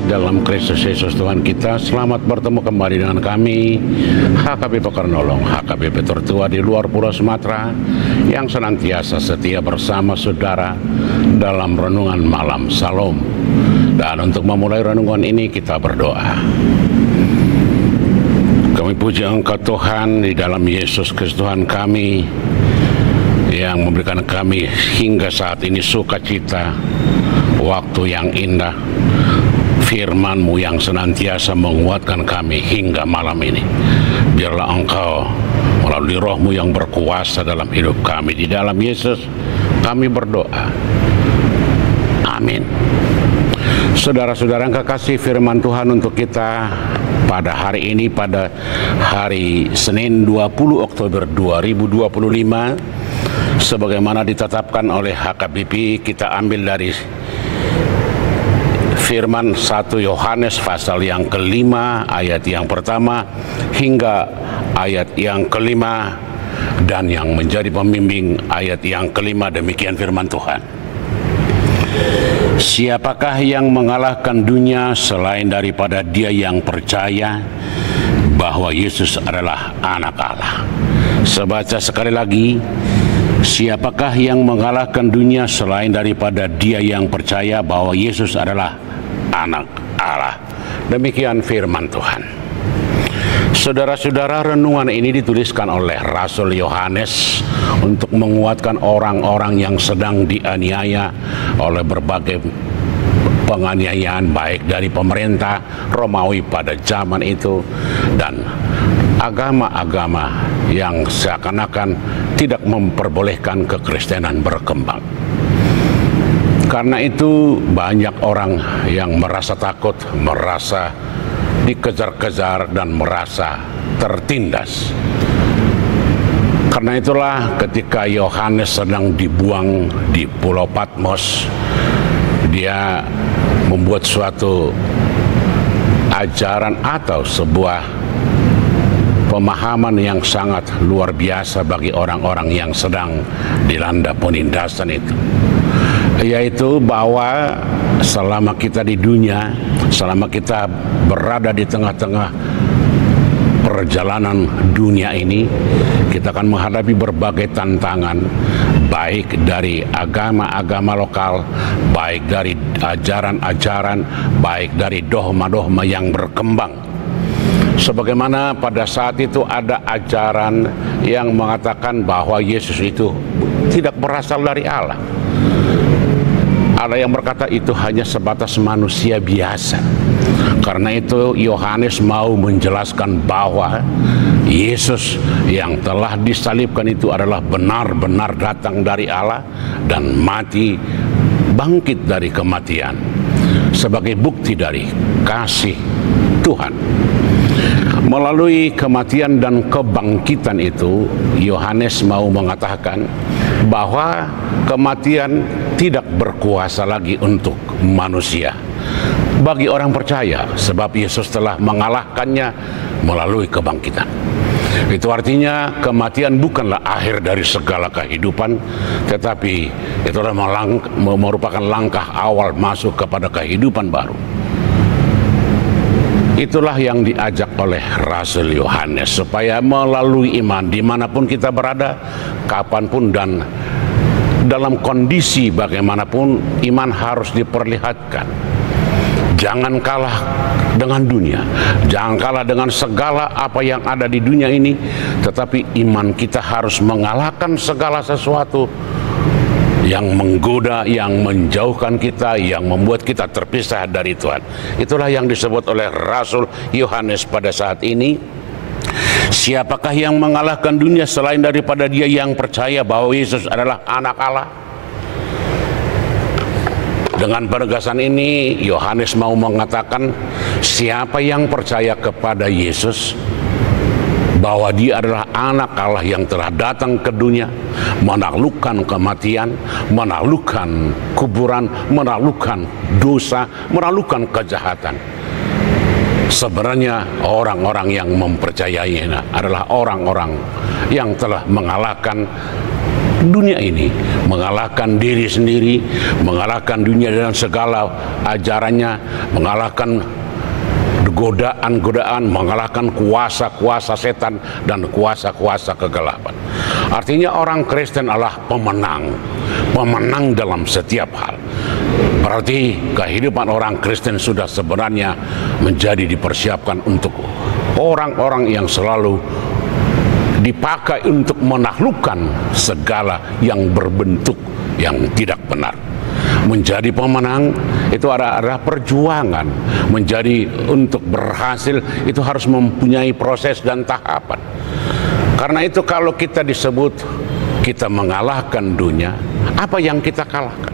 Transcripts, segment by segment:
kasih dalam Kristus Yesus Tuhan kita, selamat bertemu kembali dengan kami HKBP Karnolong, HKBP tertua di luar Pulau Sumatera yang senantiasa setia bersama saudara dalam renungan malam Salam. Dan untuk memulai renungan ini kita berdoa. Kami puji Engkau Tuhan di dalam Yesus Kristus Tuhan kami yang memberikan kami hingga saat ini sukacita, waktu yang indah, firman-Mu yang senantiasa menguatkan kami hingga malam ini. Biarlah Engkau melalui Roh-Mu yang berkuasa dalam hidup kami. Di dalam Yesus kami berdoa. Amin. Saudara-saudara yang kekasih, firman Tuhan untuk kita pada hari ini, pada hari Senin 20 Oktober 2025, sebagaimana ditetapkan oleh HKBP, kita ambil dari firman 1 Yohanes pasal yang kelima, ayat yang pertama hingga ayat yang kelima, dan yang menjadi pembimbing ayat yang kelima. Demikian firman Tuhan. Siapakah yang mengalahkan dunia selain daripada dia yang percaya bahwa Yesus adalah anak Allah? Sebaca sekali lagi, siapakah yang mengalahkan dunia selain daripada dia yang percaya bahwa Yesus adalah anak Allah? Demikian firman Tuhan. Saudara-saudara, renungan ini dituliskan oleh Rasul Yohanes untuk menguatkan orang-orang yang sedang dianiaya oleh berbagai penganiayaan, baik dari pemerintah Romawi pada zaman itu dan agama-agama yang seakan-akan tidak memperbolehkan kekristenan berkembang. Karena itu banyak orang yang merasa takut, merasa dikejar-kejar dan merasa tertindas. Karena itulah ketika Yohanes sedang dibuang di Pulau Patmos, dia membuat suatu ajaran atau sebuah pemahaman yang sangat luar biasa bagi orang-orang yang sedang dilanda penindasan itu, yaitu bahwa selama kita di dunia, selama kita berada di tengah-tengah perjalanan dunia ini, kita akan menghadapi berbagai tantangan, baik dari agama-agama lokal, baik dari ajaran-ajaran, baik dari dogma-dogma yang berkembang. Sebagaimana pada saat itu ada ajaran yang mengatakan bahwa Yesus itu tidak berasal dari Allah. Ada yang berkata itu hanya sebatas manusia biasa. Karena itu Yohanes mau menjelaskan bahwa Yesus yang telah disalibkan itu adalah benar-benar datang dari Allah dan mati, bangkit dari kematian sebagai bukti dari kasih Tuhan. Melalui kematian dan kebangkitan itu, Yohanes mau mengatakan bahwa kematian tidak berkuasa lagi untuk manusia bagi orang percaya, sebab Yesus telah mengalahkannya melalui kebangkitan. Itu artinya kematian bukanlah akhir dari segala kehidupan, tetapi itulah merupakan langkah awal masuk kepada kehidupan baru. Itulah yang diajak oleh Rasul Yohanes, supaya melalui iman dimanapun kita berada, kapanpun dan dalam kondisi bagaimanapun, iman harus diperlihatkan. Jangan kalah dengan dunia, jangan kalah dengan segala apa yang ada di dunia ini, tetapi iman kita harus mengalahkan segala sesuatu yang menggoda, yang menjauhkan kita, yang membuat kita terpisah dari Tuhan. Itulah yang disebut oleh Rasul Yohanes pada saat ini. Siapakah yang mengalahkan dunia selain daripada dia yang percaya bahwa Yesus adalah anak Allah? Dengan penegasan ini, Yohanes mau mengatakan siapa yang percaya kepada Yesus, bahwa dia adalah anak Allah yang telah datang ke dunia, menaklukkan kematian, menaklukkan kuburan, menaklukkan dosa, menaklukkan kejahatan. Sebenarnya orang-orang yang mempercayainya adalah orang-orang yang telah mengalahkan dunia ini, mengalahkan diri sendiri, mengalahkan dunia dengan segala ajarannya, mengalahkan godaan-godaan, mengalahkan kuasa-kuasa setan dan kuasa-kuasa kegelapan. Artinya orang Kristen adalah pemenang, pemenang dalam setiap hal. Berarti kehidupan orang Kristen sudah sebenarnya menjadi dipersiapkan untuk orang-orang yang selalu dipakai untuk menaklukkan segala yang berbentuk yang tidak benar. Menjadi pemenang itu ada perjuangan. Menjadi untuk berhasil itu harus mempunyai proses dan tahapan. Karena itu kalau kita disebut kita mengalahkan dunia, apa yang kita kalahkan?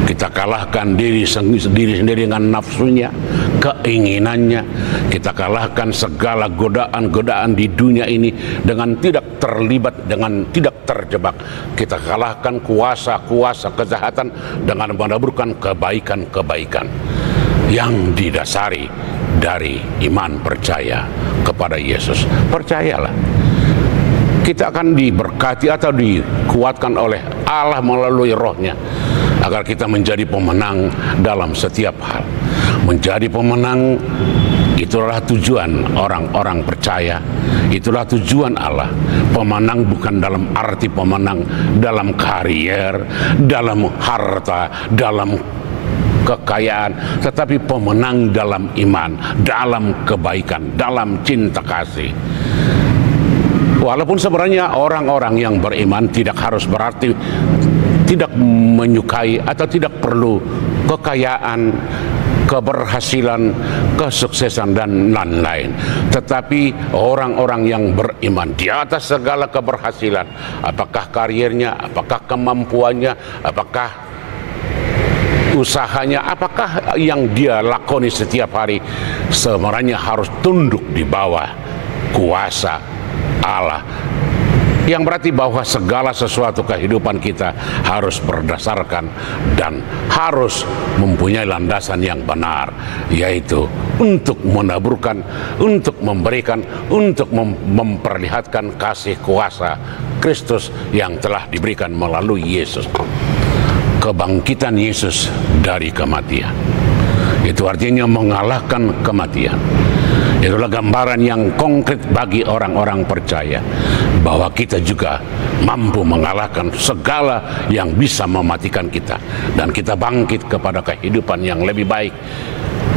Kita kalahkan diri sendiri dengan nafsunya, keinginannya. Kita kalahkan segala godaan-godaan di dunia ini dengan tidak terlibat, dengan tidak terjebak. Kita kalahkan kuasa-kuasa kejahatan dengan menaburkan kebaikan-kebaikan yang didasari dari iman percaya kepada Yesus. Percayalah, kita akan diberkati atau dikuatkan oleh Allah melalui Roh-Nya, agar kita menjadi pemenang dalam setiap hal. Menjadi pemenang itulah tujuan orang-orang percaya, itulah tujuan Allah. Pemenang bukan dalam arti pemenang dalam karier, dalam harta, dalam kekayaan, tetapi pemenang dalam iman, dalam kebaikan, dalam cinta kasih. Walaupun sebenarnya orang-orang yang beriman tidak harus berarti tidak menyukai atau tidak perlu kekayaan, keberhasilan, kesuksesan, dan lain-lain. Tetapi orang-orang yang beriman di atas segala keberhasilan, apakah karirnya, apakah kemampuannya, apakah usahanya, apakah yang dia lakoni setiap hari, sebenarnya harus tunduk di bawah kuasa Allah. Yang berarti bahwa segala sesuatu kehidupan kita harus berdasarkan dan harus mempunyai landasan yang benar, yaitu untuk menaburkan, untuk memberikan, untuk memperlihatkan kasih kuasa Kristus yang telah diberikan melalui Yesus. Kebangkitan Yesus dari kematian, itu artinya mengalahkan kematian. Itulah gambaran yang konkret bagi orang-orang percaya bahwa kita juga mampu mengalahkan segala yang bisa mematikan kita, dan kita bangkit kepada kehidupan yang lebih baik,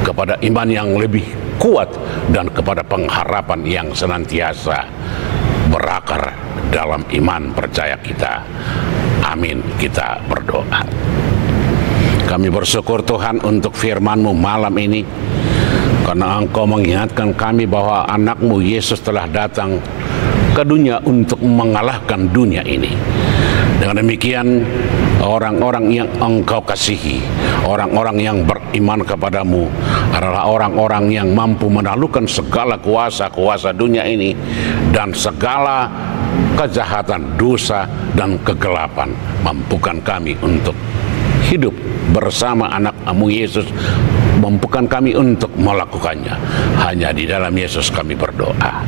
kepada iman yang lebih kuat, dan kepada pengharapan yang senantiasa berakar dalam iman percaya kita. Amin. Kita berdoa. Kami bersyukur Tuhan untuk firman-Mu malam ini, karena Engkau mengingatkan kami bahwa anak-Mu Yesus telah datang ke dunia untuk mengalahkan dunia ini. Dengan demikian, orang-orang yang Engkau kasihi, orang-orang yang beriman kepadamu adalah orang-orang yang mampu menaklukkan segala kuasa-kuasa dunia ini dan segala kejahatan, dosa, dan kegelapan. Mampukan kami untuk hidup bersama anak-Mu Yesus, mampukan kami untuk melakukannya. Hanya di dalam Yesus kami berdoa.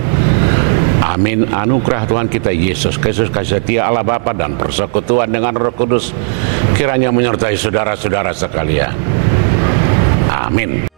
Amin. Anugerah Tuhan kita Yesus Kristus, kasih setia Allah Bapa, dan persekutuan dengan Roh Kudus kiranya menyertai saudara-saudara sekalian. Amin.